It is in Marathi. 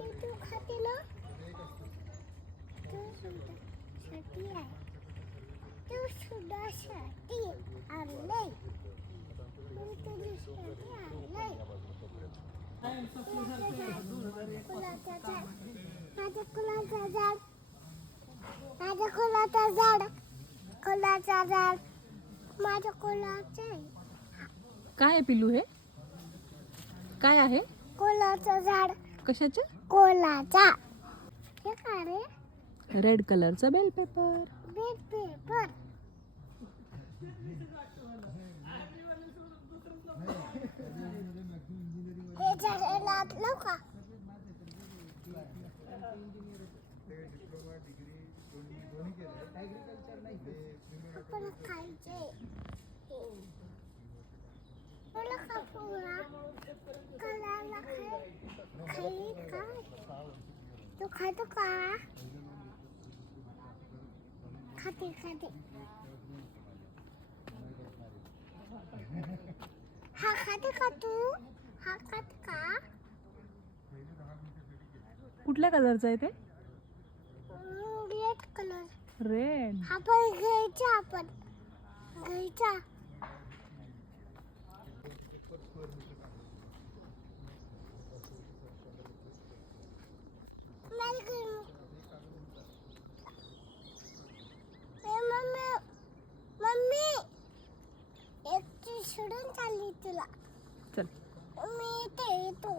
ते तू खाते ना तू सुद्धा साठी आहे तू सुद्धा साठी आणलंय मी तुझ्यासाठी आणलंय फुलाचं झाड माझं फुलाचं झाड माझं फुलाचं झाड फुलाचं झाड माझं फुलाचं आहे काय आहे पिल्लू हे काय आहे कोलाचं झाड कशाचं कोलाचा हे काय रे रेड कलरचा बेल पेपर बेल पेपर हे झाड लागलं का आपण खायचे मला कापूला कलाला खाई का तू खातो का खाते खाते हा खाते का तू हा खाते का कुठल्या कलरचा आहे ते रेड कलर रेड आपण घ्यायचा मम्मी एक सोडून चालली तुला चल मी ते येतो